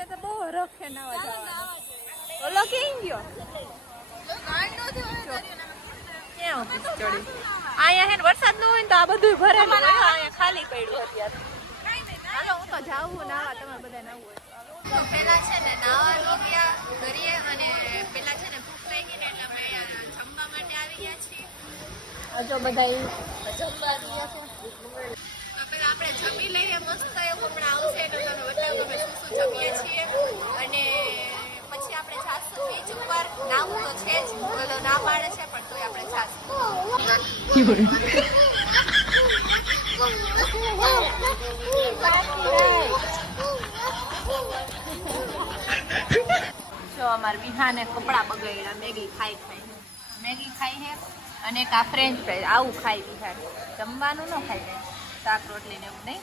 મને તો બહુ રખે નાવા જવાનું. ઓલો કેમ ગયો? ક્યાં ચડી? અહીંયા હે ને વરસાદ ન હોય ને તો આ બધું ભરેલું હોય. અહીંયા ખાલી પડ્યું અત્યારે. હાલો હું તો જાઉં નાવા, તમારે બધા નાવું હોય તો પેલા છે ને નાવા ગયા દરિયે અને પેલા છે ને ભૂખ લાગી ને એટલે અમે જમવા માટે આવી ગયા છીએ. જો બધા જમવા ગયા છે. પેલા આપણે જમી લઈએ મસ્ત એવું હમણાં આવશે એટલે તમે બતાવો અમે શું શું જમીએ છીએ અને પછી આપણે જાશું બીચ ઉપર. નાવું તો છે જ, બોલો ના પાડે છે પણ તોય આપણે જાશું. જો અમાર વિહાને કપડા બગાડ્યા મેગી ખાઈ હે અને એક આ ફ્રેન્ચ ફ્રાઈઝ આવું ખાઈ વિહાર. જમવાનું ન ખાઈ જાય શાક રોટલી ને એવું નહીં.